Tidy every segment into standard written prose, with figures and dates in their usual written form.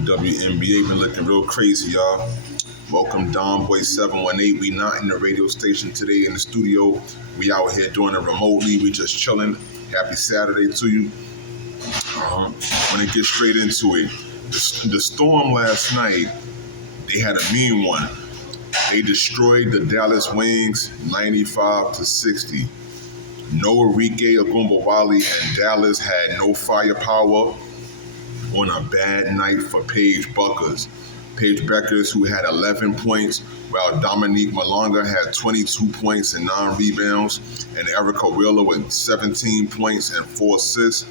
WNBA been looking real crazy, y'all. Welcome, Don Boy 718. We not in the radio station today in the studio. We out here doing it remotely. We just chilling. Happy Saturday to you. Want to get straight into it. The Storm last night, they had a mean one. They destroyed the Dallas Wings 95-60. No Enrique Ogunbowale and Dallas had no firepower on a bad night for Paige Buckers. Paige Buckers, who had 11 points, while Dominique Malonga had 22 points and 9 rebounds, and Erica Wheeler with 17 points and 4 assists.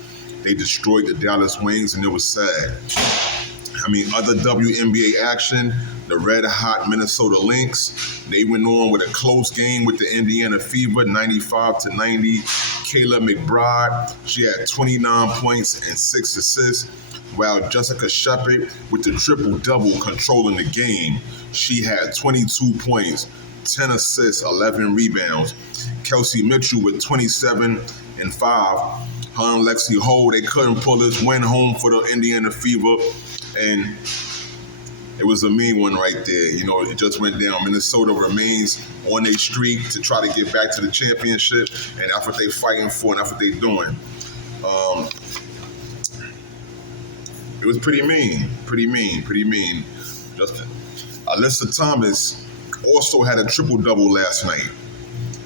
They destroyed the Dallas Wings, and it was sad. Other WNBA action, the red-hot Minnesota Lynx, they went on with a close game with the Indiana Fever, 95-90. Kayla McBride, she had 29 points and 6 assists, while Jessica Shepard with the triple-double controlling the game. She had 22 points, 10 assists, 11 rebounds. Kelsey Mitchell with 27 and 5. Her and Lexi Ho, they couldn't pull this win home for the Indiana Fever, and it was a mean one right there. It just went down. Minnesota remains on their streak to try to get back to the championship, and that's what they're fighting for, and that's what they're doing. It was pretty mean. Justin. Alyssa Thomas also had a triple-double last night.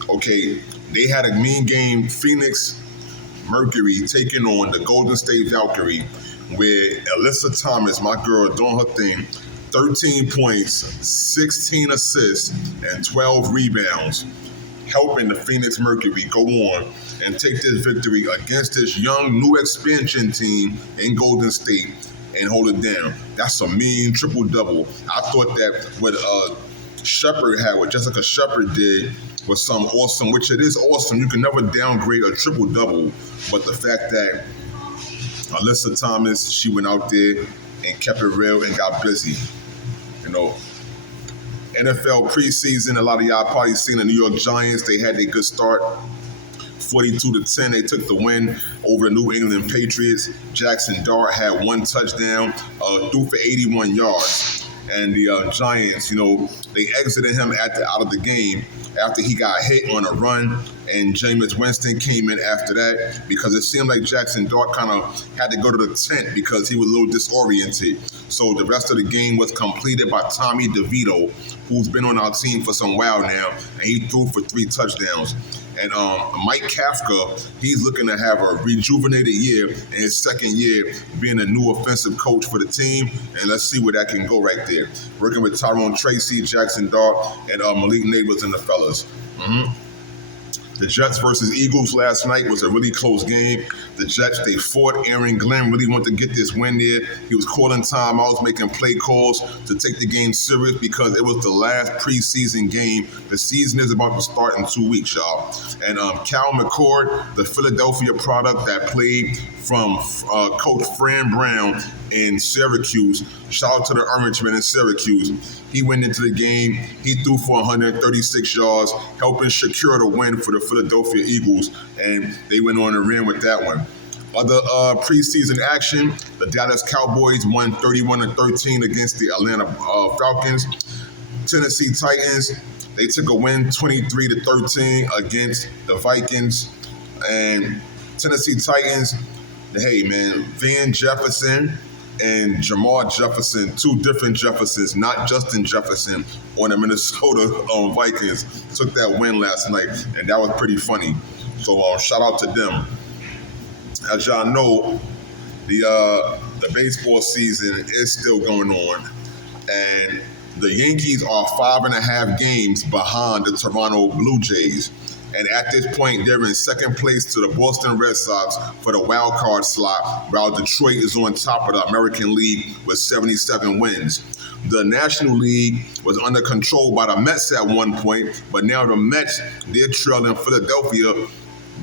Okay, they had a mean game. Phoenix Mercury taking on the Golden State Valkyrie, where Alyssa Thomas, my girl, doing her thing, 13 points, 16 assists, and 12 rebounds, helping the Phoenix Mercury go on and take this victory against this young new expansion team in Golden State and hold it down. That's a mean triple-double. I thought that what Shepard had, what Jessica Shepard did, was some awesome, which it is awesome. You can never downgrade a triple-double, but the fact that Alyssa Thomas, she went out there and kept it real and got busy. NFL preseason, a lot of y'all probably seen the New York Giants. They had a good start. 42-10, they took the win over the New England Patriots. Jackson Dart had 1 touchdown, threw for 81 yards. And the Giants, they exited him out of the game after he got hit on a run, and Jameis Winston came in after that because it seemed like Jackson Dart kind of had to go to the tent because he was a little disoriented. So the rest of the game was completed by Tommy DeVito, who's been on our team for some while now, and he threw for 3 touchdowns. And Mike Kafka, he's looking to have a rejuvenated year in his second year being a new offensive coach for the team. And let's see where that can go right there. Working with Tyrone Tracy, Jackson Dart, and Malik Neighbors and the fellas. The Jets versus Eagles last night was a really close game. The Jets, they fought. Aaron Glenn really wanted to get this win there. He was calling timeouts, making play calls to take the game serious because it was the last preseason game. The season is about to start in 2 weeks, y'all. And Cal McCord, the Philadelphia product that played from Coach Fran Brown in Syracuse. Shout out to the Orangemen in Syracuse. He went into the game. He threw for 136 yards, helping secure the win for the Philadelphia Eagles, and they went on and ran with that one. Other preseason action, the Dallas Cowboys won 31-13 against the Atlanta Falcons. Tennessee Titans, they took a win 23-13 against the Vikings. And Tennessee Titans, hey man, Van Jefferson and Jamar Jefferson, 2 different Jeffersons, not Justin Jefferson, on the Minnesota Vikings, took that win last night, and that was pretty funny. So shout out to them. As y'all know, the baseball season is still going on, and the Yankees are 5.5 games behind the Toronto Blue Jays. And at this point, they're in second place to the Boston Red Sox for the wild card slot, while Detroit is on top of the American League with 77 wins. The National League was under control by the Mets at one point, but now the Mets, they're trailing Philadelphia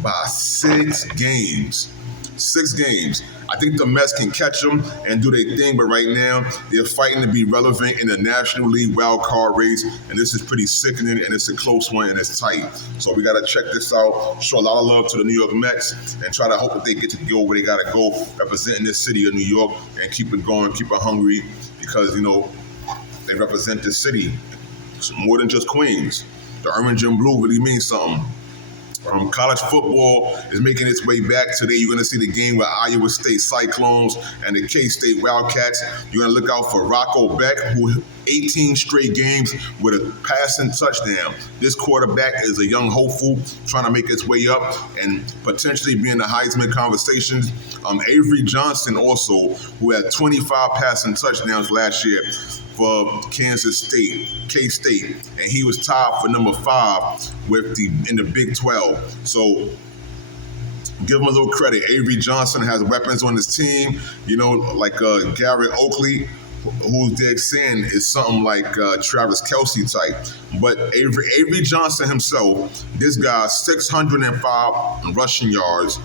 by 6 games. 6 games. I think the Mets can catch them and do their thing, but right now they're fighting to be relevant in the National League wild card race, and this is pretty sickening, and it's a close one, and it's tight. So we got to check this out, show a lot of love to the New York Mets, and try to hope that they get to go where they got to go, representing this city of New York, and keep it going, keep it hungry, because, you know, they represent this city. It's more than just Queens. The orange and blue really means something. College football is making its way back today. You're going to see the game with Iowa State Cyclones and the K-State Wildcats. You're going to look out for Rocco Beck, who 18 straight games with a passing touchdown. This quarterback is a young hopeful trying to make its way up and potentially be in the Heisman conversations. Avery Johnson also, who had 25 passing touchdowns last year for Kansas State, K-State, and he was tied for number 5 in the Big 12. So give him a little credit. Avery Johnson has weapons on his team, you know, like Garrett Oakley, who's dead saying is something like Travis Kelce type. But Avery Johnson himself, this guy, 605 rushing yards,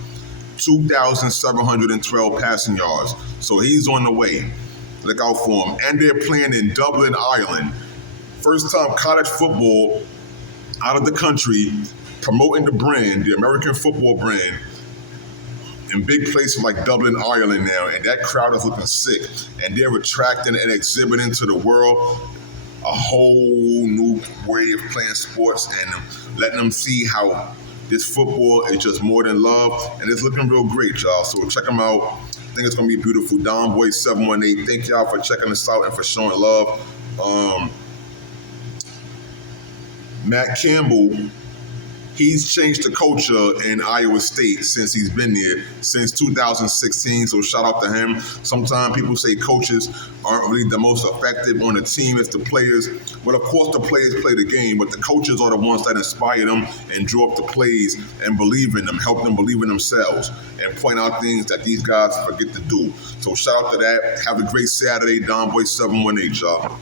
2,712 passing yards. So he's on the way. Look out for him. And they're playing in Dublin, Ireland. First time college football out of the country, promoting the brand, the American football brand, in big places like Dublin, Ireland now. And that crowd is looking sick. And they're attracting and exhibiting to the world a whole new way of playing sports and letting them see how this football is just more than love. And it's looking real great, y'all. So check them out. I think it's going to be beautiful. Don Boy 718. Thank y'all for checking us out and for showing love. Matt Campbell, he's changed the culture in Iowa State since he's been there, since 2016. So shout out to him. Sometimes people say coaches aren't really the most effective on the team. It's the players. But of course, the players play the game, but the coaches are the ones that inspire them and draw up the plays and believe in them, help them believe in themselves, and point out things that these guys forget to do. So shout out to that. Have a great Saturday. Don Boy 718, y'all.